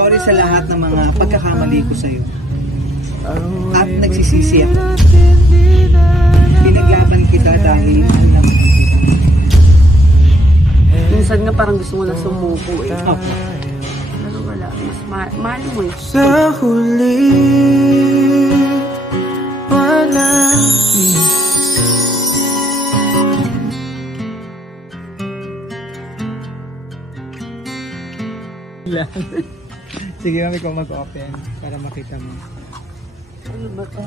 Sorry sa lahat ng mga pagkakamali ko sa'yo. At nagsisisi ako. Pinaglaban kita dahil mahal na mahal kita. Minsan nga parang gusto mo na sumuko eh. Pero wala, mas mahal mo eh. Sa huli, wala. Sige mami kung mag-open para makita mo. Ano ba ito?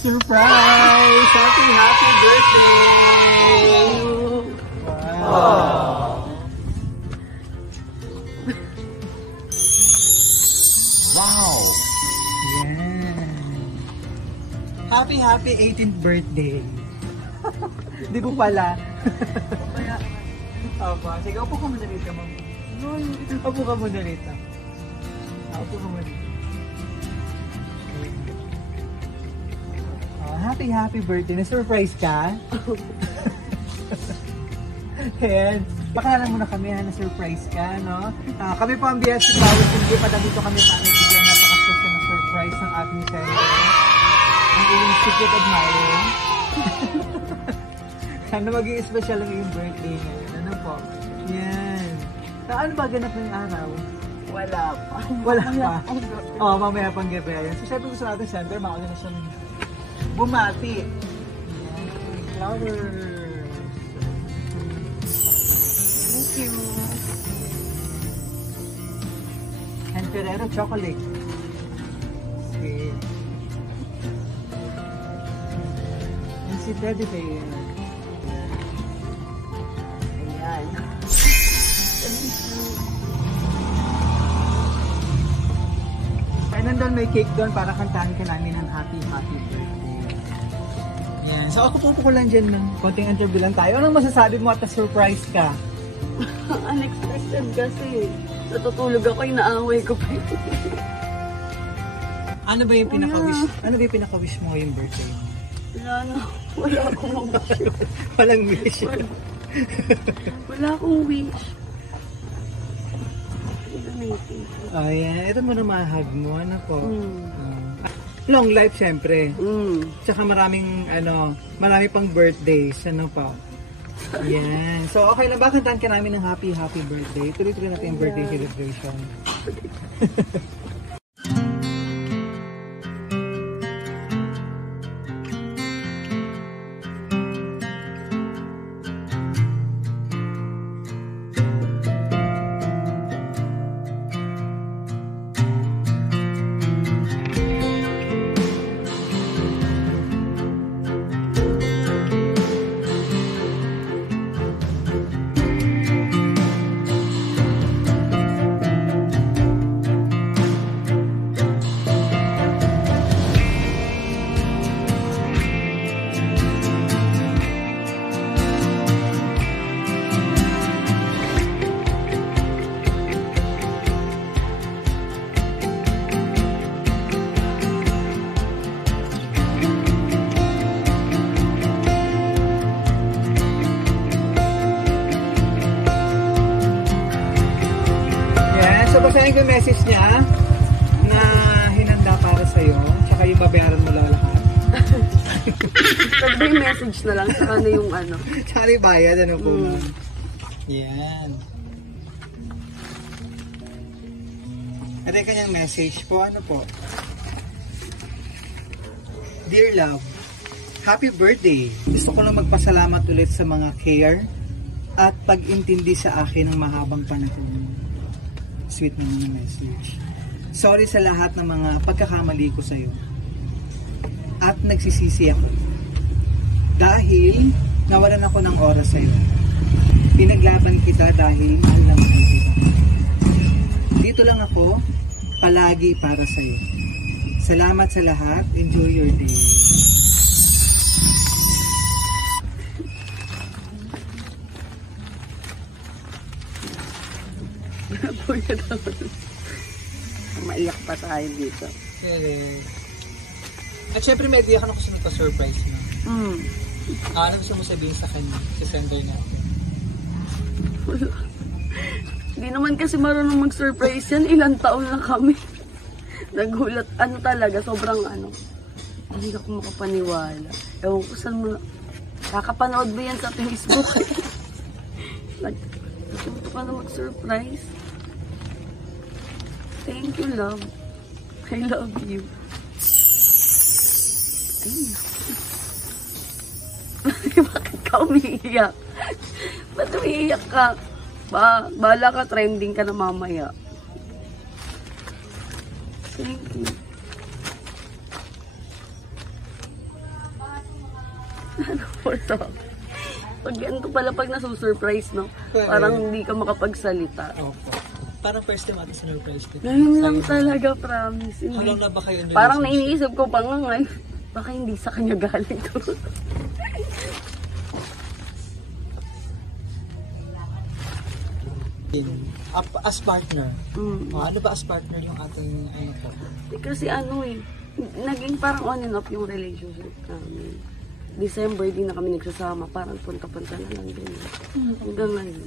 Surprise! Happy birthday! Wow! Wow! Yan! Happy 18th birthday! Di po pala. Opo. Sige, upo ka muna rito, ma'am. Upo ka muna rito. Upo ka muna rito. Happy birthday. Na-surprise ka? Ayan. Pakalalan muna kami ha, na-surprise ka, no? Kami po ang BSC Flowers. Hindi pa dito kami paano bigyan napaka-special na surprise ng ating senator. Ang iyong secret admirer. Ano maging special ang iyong birthday ngayon? Ano po? Yan. Ano ba ganap ng araw? Wala pa. Wala pa? Oo, mamaya pang gabi. So, syempre gusto natin center, mauna na siyang bumati. Yan. Flowers. Thank you. And Ferrero chocolate. Okay. And si Teddy Bear. Ayan. Kaya nandun may cake doon para kantahan ka namin ng happy birthday. Yan. So ako po lang dyan ng konting interview lang tayo. Anong masasabi mo at na-surprise ka? Unexpected kasi. Natutulog ako, inaaway ko pa. Ano ba yung pinaka-wish? Ano ba yung pinaka-wish mo yung birthday? Wala akong wish. Walang wish. Wala akong wish. Oh, yeah. Ito mo na mahag mo. Ano po? Long life, syempre. Tsaka marami pang birthdays. Ano pa? Yan. So, okay lang ba? Kantaan ka namin ng happy birthday. Tuloy-tuloy natin yung birthday celebration. So, basahin ko yung message niya na hinanda para sa'yo. Tsaka yung babayaran mo lang lahat. Pag may message na lang, saka na yung ano. Tsaka yung bayad, ano po. Yan. At yung kanyang message po, ano po? Dear Love, happy birthday! Gusto ko lang magpasalamat ulit sa mga care at pag-intindi sa akin ng mahabang panahon. Sweet naman yung message. Sorry sa lahat ng mga pagkakamali ko sa'yo. At nagsisisi ako. Dahil nawalan ako ng oras sa'yo. Pinaglaban kita dahil mahal na mahal kita. Dito lang ako, palagi para sa'yo. Salamat sa lahat. Enjoy your day. Maiyak pa tayo dito. At syempre may idea ka na kung sino pa surprise mo. Ano gusto mo sabihin sa kanya, sa sender natin? Hindi naman kasi marunong mag-surprise yan. Ilang taon na kami. Nagulat. Ano talaga, sobrang ano. Hindi ako makapaniwala. Ewan ko saan mo na. Kakapanood mo yan sa Facebook. Gusto ka na mag-surprise. Thank you, love. I love you. Ay, bakit ka umiiyak? Ba't umiiyak ka? Bahala ka, trending ka na mamaya. Thank you. Ano po to? Pag ganito pala pag nasusurprise, no? Parang hindi ka makapagsalita. Opo. Parang first time natin sinurprise ko. Ngayon lang talaga, promise. Hindi. How long na ba kayo in Parang relationship? naiisip ko pa nga ngayon. Baka hindi sa kanya galing to. As partner. Ano ba as partner yung ating ano po? Kasi ano eh, naging parang on and off yung relationship namin. December, di na kami nagsasama. Parang punta-punta na lang din. Hanggang ngayon.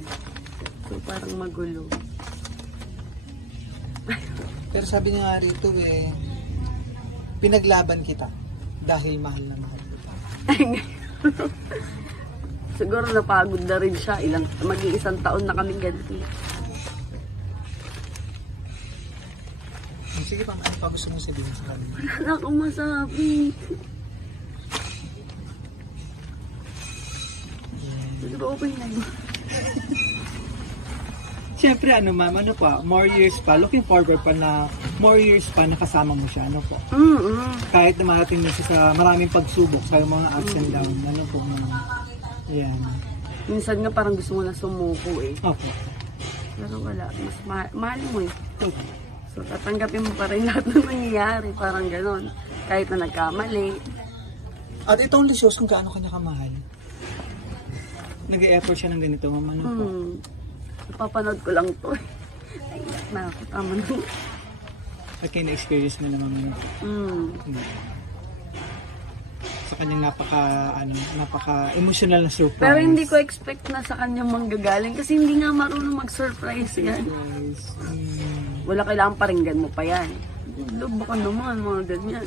So parang magulo. Pero sabi niya nga rito eh, pinaglaban kita dahil mahal na mahal kita. Siguro napagod na rin siya. Mag-iisang taon na kaming ganti. Sige pa, ano pa gusto mong sabihin sa kanya? Wala na akong masabi. Siguro okay na yun. Siyempre ano ma'am, ano pa, more years pa, looking forward pa na more years pa nakasama mo siya, ano po? Kahit na marating na siya sa maraming pagsubok, sa mga ups and downs, ano po ma'am? Yan. Minsan nga parang gusto mo na sumuko eh. Okay. Pero wala, mas mahal mo eh. So tatanggapin mo pa rin lahat ng nangyayari, parang ganon. Kahit na nagkamali. At itong Licious, kung gaano kanya kamahal? Nag-e-effort siya ng ganito, ma'am, ano po? Napapanood ko lang to eh. Ay, na ako, tama na. At kayo na-experience mo naman ano po? Sa kanyang napaka-emotional na surprise. Pero hindi ko expect na sa kanya manggagaling kasi hindi nga marunong mag-surprise yan. Wala kailangan paringgan mo pa yan. Love ka naman, mga ganyan.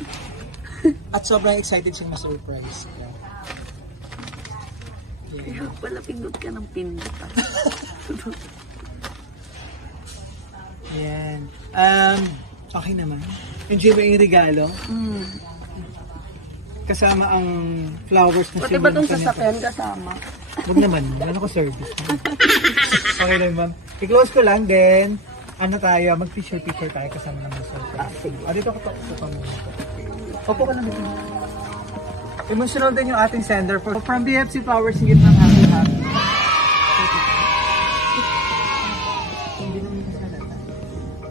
At sobrang excited siyang ma-surprise. Kaya pala pindot ka ng pindot. Yan. Okay naman. Enjoy mo yung regalo. Kasama ang flowers na Pati ba itong sasakyan kasama? Huwag naman. Ano ko service? Okay lang ma'am. I-close ko lang then ano tayo, mag-picture tayo kasama naman sa surprise. Dito ko to. Opo ka lang dito. Emotional din yung ating sender from BFC Flowers Sigit ng happy.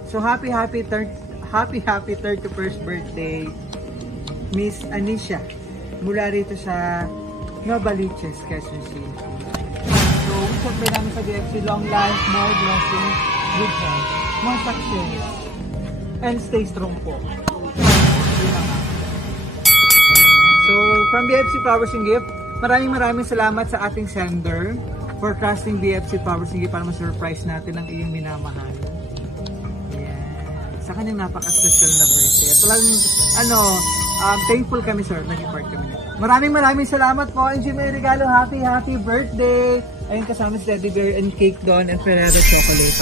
So happy 31st birthday Miss Anisha mula rito sa Novaliches, Quezon City. So wish out namin sa BFC long life, more blessings, good health, more success, and stay strong po. So, from BFC Flowers and Gift, maraming salamat sa ating sender for trusting BFC Flowers and Gift para ma-surprise natin ang iyong minamahal. Sa kanyang napaka-special na birthday. At talagang, thankful kami sir, naging part kami nito. Maraming salamat po. Enjoy mo yung regalo. Happy birthday! Ayun kasama si Teddy Bear and cake doon and Ferrero chocolate.